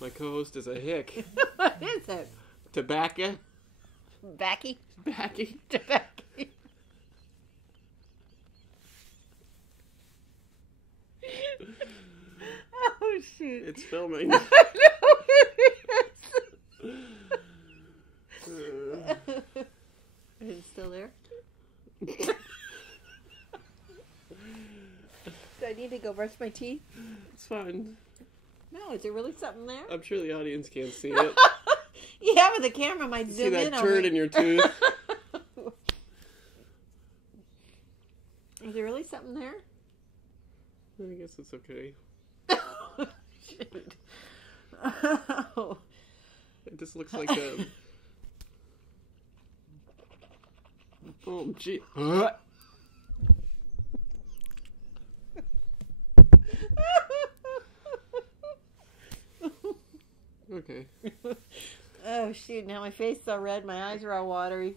My co-host is a hick. What is it? Tobacco. Backy? Backy. Tobacco. Oh, shoot. It's filming. I know it is. Is it still there? Do I need to go brush my teeth? It's fine. No, is there really something there? I'm sure the audience can't see it. Yeah, but the camera might See zoom that in on turd me. in your tooth? Is there really something there? I guess it's okay. Shoot. Oh. It just looks like a... Oh, gee. Okay. Oh, shoot. Now my face is all red. My eyes are all watery.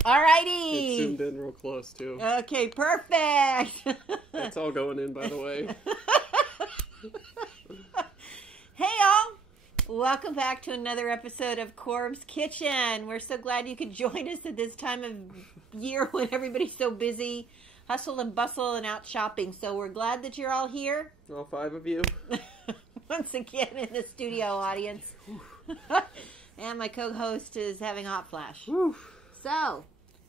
It Alrighty. zoomed in real close, too. Okay, perfect. That's all going in, by the way. Hey, y'all. Welcome back to another episode of Korb's Kitchen. We're so glad you could join us at this time of year when everybody's so busy, hustle and bustle and out shopping. So we're glad that you're all here. All 5 of you. Once again in the studio audience. And my co-host is having a hot flash. Whew. So,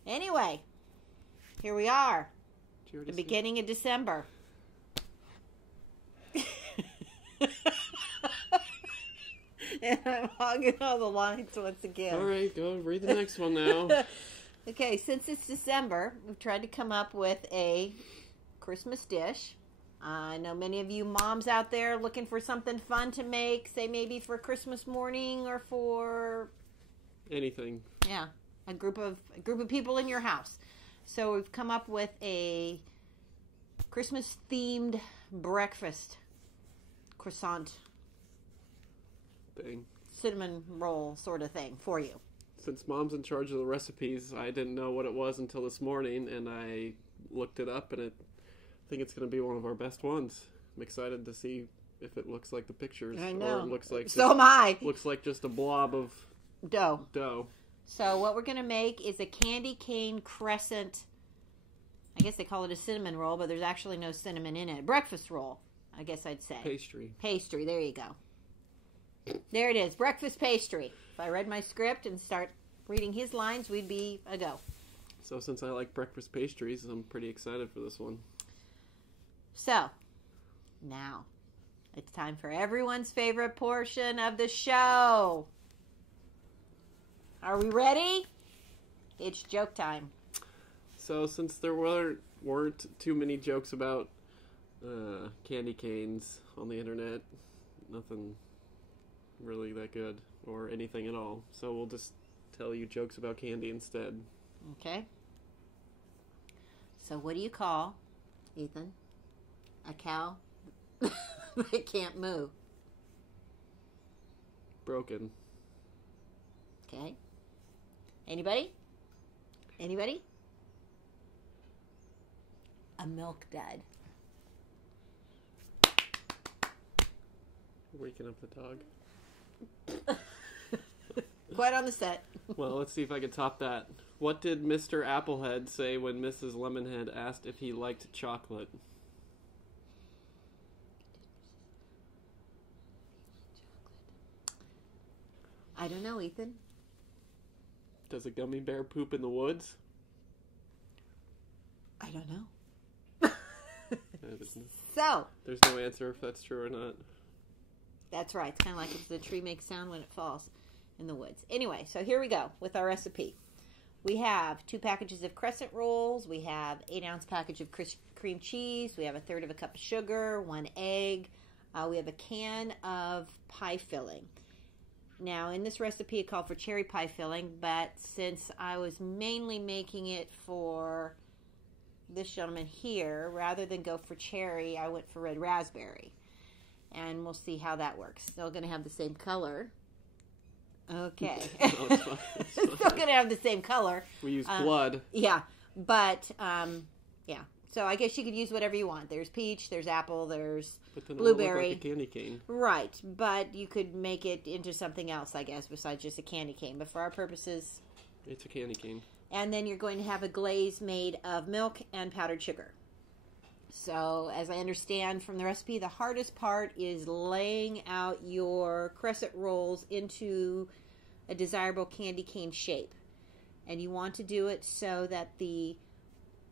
anyway, here we are. Did you already The see? beginning of December. And I'm hogging all the lines once again. All right, go read the next one now. Okay, since it's December, we've tried to come up with a Christmas dish. I know many of you moms out there looking for something fun to make, say maybe for Christmas morning or for Anything. a group of people in your house. So we've come up with a Christmas themed breakfast croissant Thing. cinnamon roll sort of thing for you. Since Mom's in charge of the recipes, I didn't know what it was until this morning, and I looked it up, and I think it's going to be one of our best ones. I'm excited to see if it looks like the pictures. I know. Or it looks like So am I. looks like just a blob of Dough. dough. So what we're going to make is a candy cane crescent. I guess they call it a cinnamon roll, but there's actually no cinnamon in it. Breakfast roll, I guess I'd say. Pastry. Pastry, there you go. There it is, breakfast pastry. If I read my script and start reading his lines, we'd be a go. So since I like breakfast pastries, I'm pretty excited for this one. So, now, it's time for everyone's favorite portion of the show. Are we ready? It's joke time. So since there weren't too many jokes about candy canes on the internet, nothing really that good or anything at all. So we'll just tell you jokes about candy instead. Okay. So what do you call, Ethan, a cow that can't move? Broken. Okay. Anybody? Anybody? A milk dud. Waking up the dog. Quite on the set. Well, let's see if I can top that. What did Mr. Applehead say when Mrs. Lemonhead asked if he liked chocolate? I don't know, Ethan. Does a gummy bear poop in the woods? I don't know. So, There's no answer if that's true or not. that's right. It's kind of like if the tree makes sound when it falls in the woods. Anyway, so here we go with our recipe. We have 2 packages of Crescent rolls. We have 8-ounce package of cream cheese. We have a third of a cup of sugar, 1 egg. We have a can of pie filling. Now, in this recipe, it called for cherry pie filling, but since I was mainly making it for this gentleman here, rather than go for cherry, I went for red raspberry. And we'll see how that works. Still going to have the same color. Okay. No, it's fine. It's Still fine. going to have the same color. We use blood. Yeah. But, yeah. So I guess you could use whatever you want. There's peach, there's apple, there's But then blueberry. It won't look like a candy cane. Right, but you could make it into something else, I guess, besides just a candy cane. But for our purposes... It's a candy cane. And then you're going to have a glaze made of milk and powdered sugar. So, as I understand from the recipe, the hardest part is laying out your crescent rolls into a desirable candy cane shape. And you want to do it so that the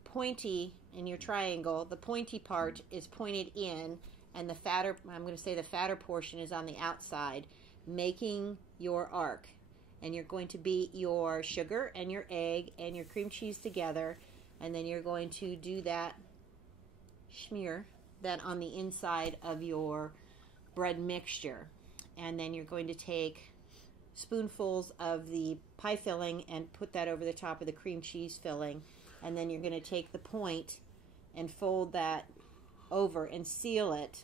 pointy, in your triangle, the pointy part is pointed in, and the fatter, I'm going to say the fatter portion is on the outside, making your arc. And you're going to beat your sugar and your egg and your cream cheese together, and then you're going to do that, smear that on the inside of your bread mixture. And then you're going to take spoonfuls of the pie filling and put that over the top of the cream cheese filling, and then you're going to take the point and fold that over and seal it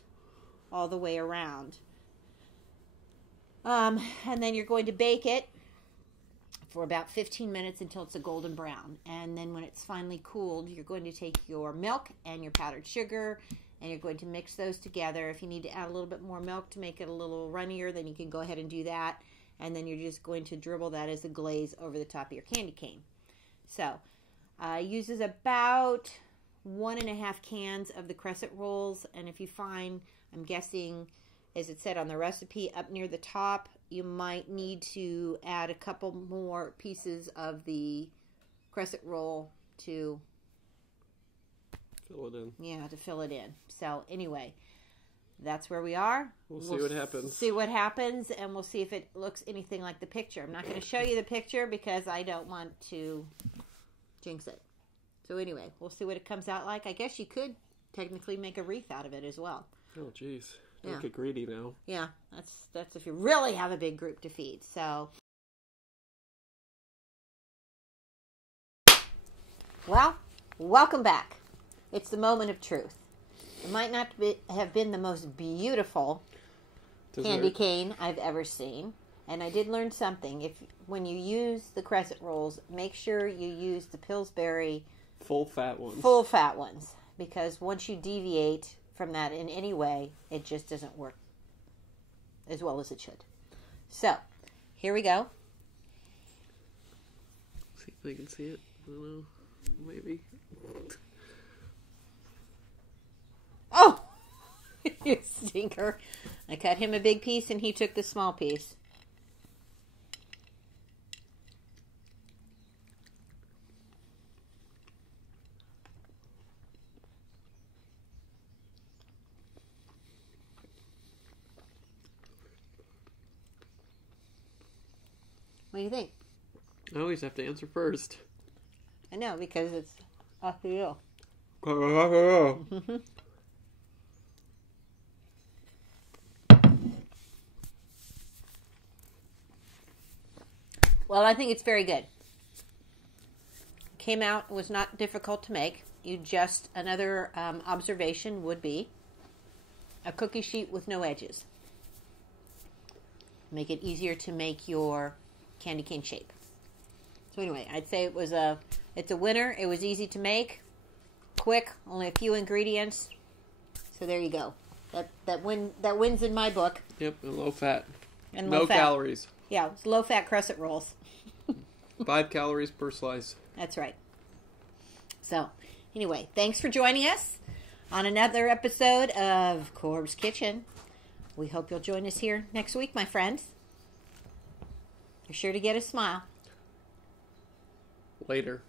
all the way around. And then you're going to bake it for about 15 minutes until it's a golden brown. And then when it's finally cooled, you're going to take your milk and your powdered sugar, and you're going to mix those together. If you need to add a little bit more milk to make it a little runnier, then you can go ahead and do that. And then you're just going to dribble that as a glaze over the top of your candy cane. So, uses about 1.5 cans of the crescent rolls. And if you find, I'm guessing, as it said on the recipe, up near the top, you might need to add a couple more pieces of the crescent roll to fill it in. Yeah, to fill it in. So anyway, that's where we are. We'll see what happens. See what happens, and we'll see if it looks anything like the picture. I'm not going to show you the picture because I don't want to jinx it. So anyway, we'll see what it comes out like. I guess you could technically make a wreath out of it as well. Oh, jeez. Don't get greedy now. Yeah, that's if you really have a big group to feed. So, well, welcome back. It's the moment of truth. It might not have been the most beautiful candy cane I've ever seen, and I did learn something. When you use the crescent rolls, make sure you use the Pillsbury full fat ones, because once you deviate from that in any way, it just doesn't work as well as it should. So, here we go. See if they can see it. I don't know. Maybe. Oh! You stinker. I cut him a big piece and he took the small piece. What do you think? I always have to answer first. I know, because it's up to you. Well, I think it's very good. Came out, was not difficult to make. Another observation would be a cookie sheet with no edges. Make it easier to make your candy cane shape. So anyway, I'd say it's a winner. It was easy to make, quick, only a few ingredients. So there you go. That wins in my book. Yep, and low fat. And no low fat. Calories. Yeah, it's low fat crescent rolls. 5 calories per slice. That's right. So, anyway, thanks for joining us on another episode of Korb's Kitchen. We hope you'll join us here next week, my friends. You're sure to get a smile. Later.